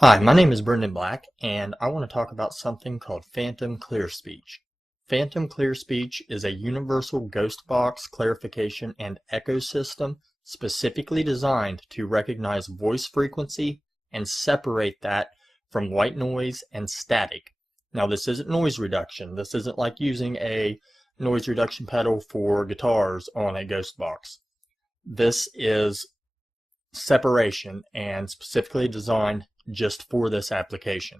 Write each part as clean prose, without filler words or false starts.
Hi, my name is Brendan Black, and I want to talk about something called Phantom Clear Speech. Phantom Clear Speech is a universal ghost box clarification and echo system specifically designed to recognize voice frequency and separate that from white noise and static. Now, this isn't noise reduction. This isn't like using a noise reduction pedal for guitars on a ghost box. This is separation and specifically designed just for this application.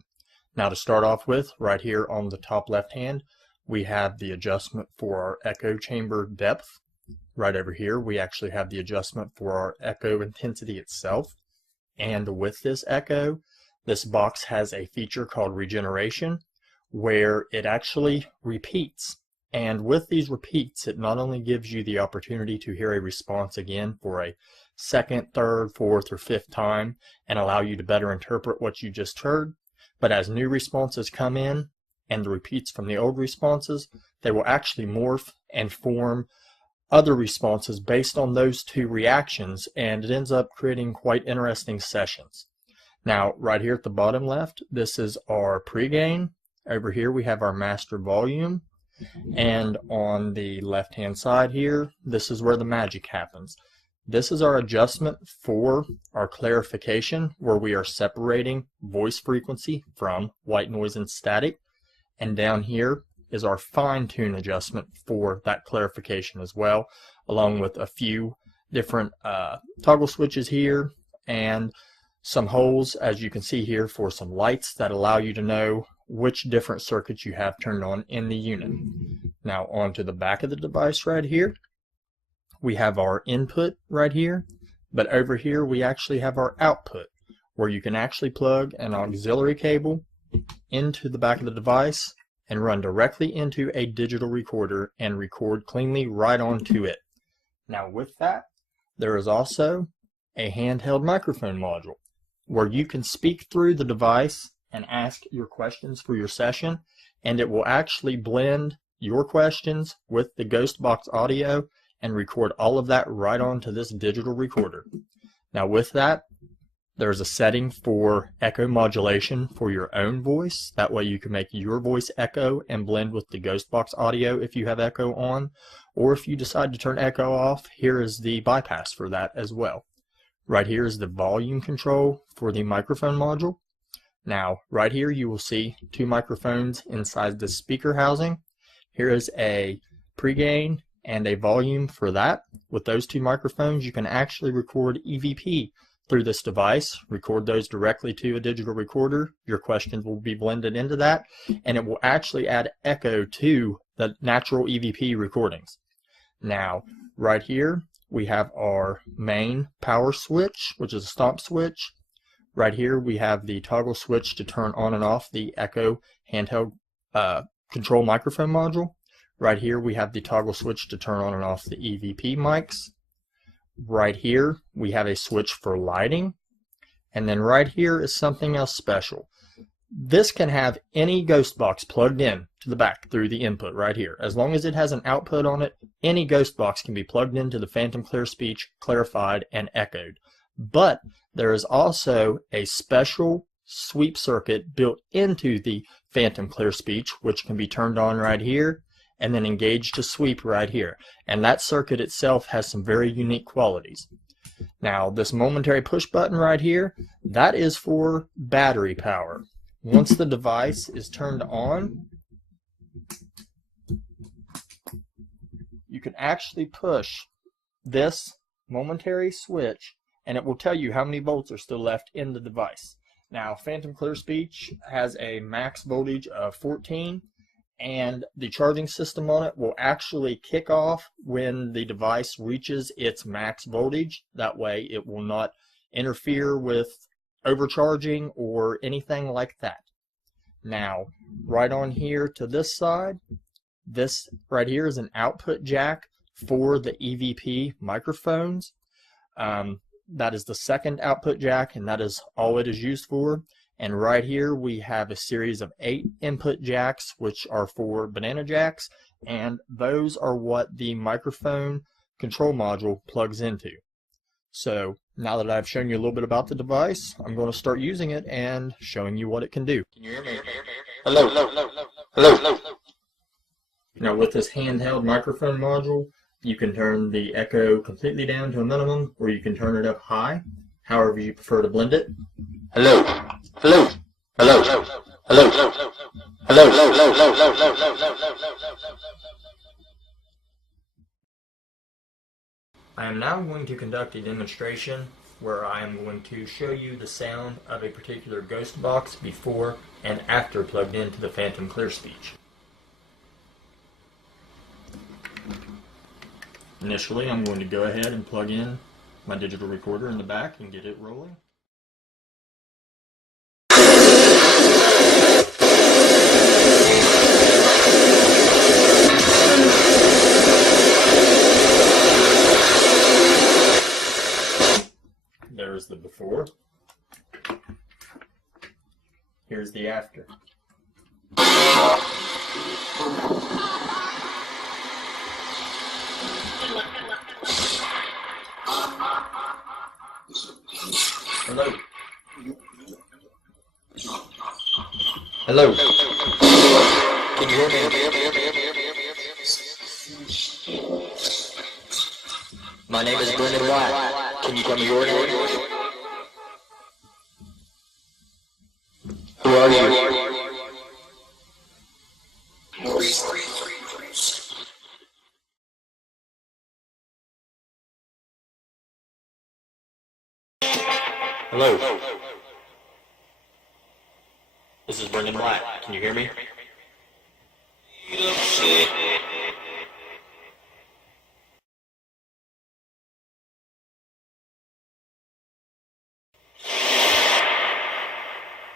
Now, to start off with, right here on the top left hand, we have the adjustment for our echo chamber depth. Right over here, we actually have the adjustment for our echo intensity itself. And with this echo, this box has a feature called regeneration, where it actually repeats. And with these repeats, it not only gives you the opportunity to hear a response again for a second, third, fourth, or fifth time and allow you to better interpret what you just heard, but as new responses come in and the repeats from the old responses, they will actually morph and form other responses based on those two reactions, and it ends up creating quite interesting sessions. Now, right here at the bottom left, this is our pre-gain. Over here we have our master volume. And on the left hand side here, this is where the magic happens. This is our adjustment for our clarification, where we are separating voice frequency from white noise and static. And down here is our fine tune adjustment for that clarification as well, along with a few different toggle switches here and some holes, as you can see here, for some lights that allow you to know which different circuits you have turned on in the unit. Now, onto the back of the device right here, we have our input right here, but over here we actually have our output, where you can actually plug an auxiliary cable into the back of the device and run directly into a digital recorder and record cleanly right onto it. Now, with that, there is also a handheld microphone module where you can speak through the device and ask your questions for your session, and it will actually blend your questions with the ghost box audio and record all of that right onto this digital recorder. Now, with that, there's a setting for echo modulation for your own voice. That way you can make your voice echo and blend with the ghost box audio if you have echo on, or if you decide to turn echo off, here is the bypass for that as well. Right here is the volume control for the microphone module. Now, right here you will see two microphones inside the speaker housing. Here is a pre-gain and a volume for that. With those two microphones, you can actually record EVP through this device, record those directly to a digital recorder. Your questions will be blended into that, and it will actually add echo to the natural EVP recordings. Now, right here, we have our main power switch, which is a stop switch. Right here we have the toggle switch to turn on and off the echo handheld control microphone module. Right here we have the toggle switch to turn on and off the EVP mics. Right here we have a switch for lighting. And then right here is something else special. This can have any ghost box plugged in to the back through the input right here. As long as it has an output on it, any ghost box can be plugged into the Phantom Clear Speech, clarified, and echoed. But there is also a special sweep circuit built into the Phantom Clear Speech, which can be turned on right here and then engaged to sweep right here. And that circuit itself has some very unique qualities. Now, this momentary push button right here, that is for battery power. Once the device is turned on, you can actually push this momentary switch and it will tell you how many volts are still left in the device. Now, Phantom Clear Speech has a max voltage of 14, and the charging system on it will actually kick off when the device reaches its max voltage. That way it will not interfere with overcharging or anything like that. Now, right on here to this side, this right here is an output jack for the EVP microphones. That is the second output jack, and that is all it is used for. And right here we have a series of 8 input jacks, which are for banana jacks, and those are what the microphone control module plugs into. So now that I've shown you a little bit about the device, I'm going to start using it and showing you what it can do. Can you hear me? Hello. Hello. Now with this handheld microphone module, you can turn the echo completely down to a minimum, or you can turn it up high, however you prefer to blend it. Hello. Hello. Hello. Hello. Hello. I am now going to conduct a demonstration where I am going to show you the sound of a particular ghost box before and after plugged into the Phantom Clear Speech. Initially, I'm going to go ahead and plug in my digital recorder in the back and get it rolling. There's the before. Here's the after. Hello. Hello. Can you hear me? My name is Brendan White. Can you tell me your name? Who are you? Hello. This is Brendan White. Can you hear me?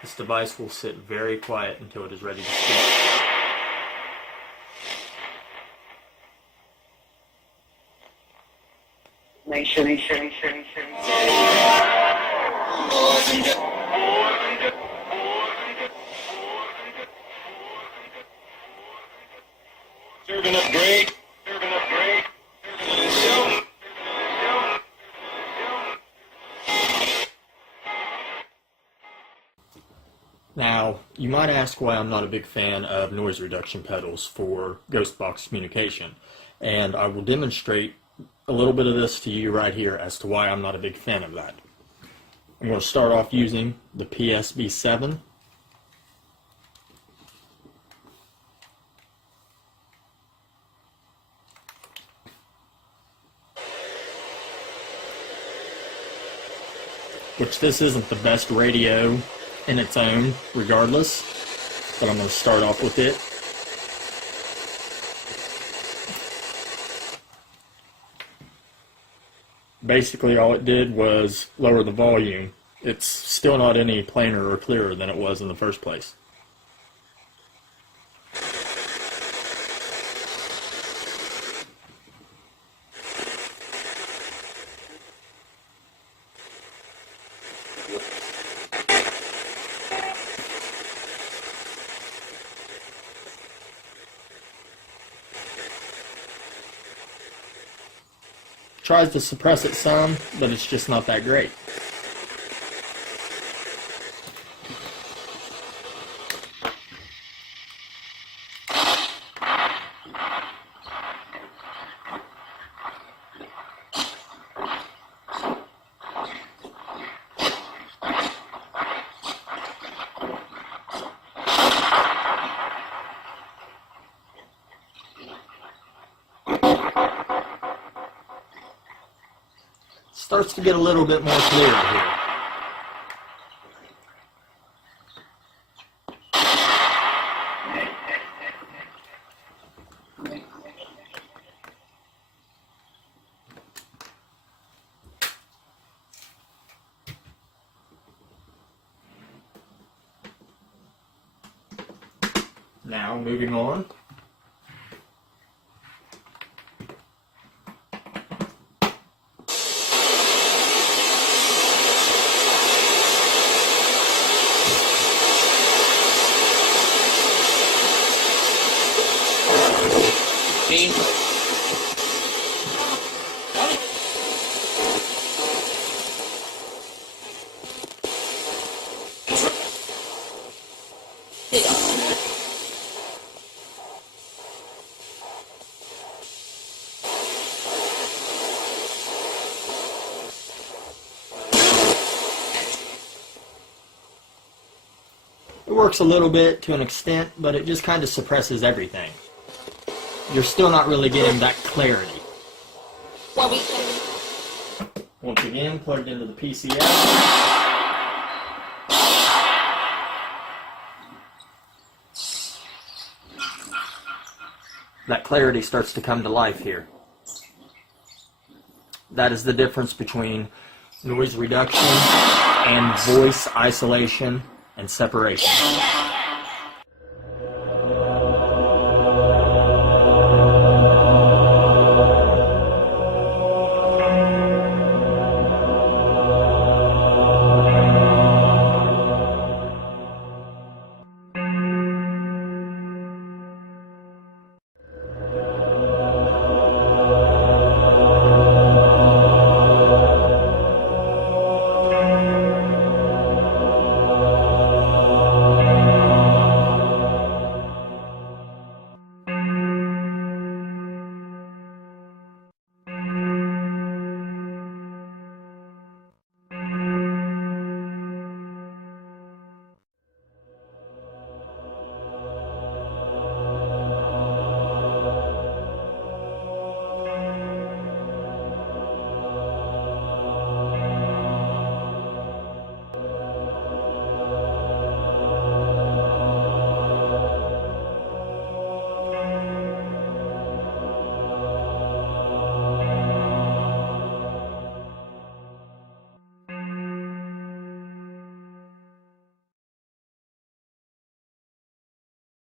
This device will sit very quiet until it is ready to speak. Serving up great. Now, you might ask why I'm not a big fan of noise reduction pedals for ghost box communication, and I will demonstrate a little bit of this to you right here as to why I'm not a big fan of that. I'm going to start off using the PSB7. Which this isn't the best radio in its own, regardless, but I'm going to start off with it. Basically all it did was lower the volume. It's still not any plainer or clearer than it was in the first place. Tries to suppress it some, but it's just not that great. Starts to get a little bit more clear here. Now, moving on. It works a little bit to an extent, but it just kind of suppresses everything. You're still not really getting that clarity. Once again, plug it into the PCS. That clarity starts to come to life here. That is the difference between noise reduction and voice isolation and separation.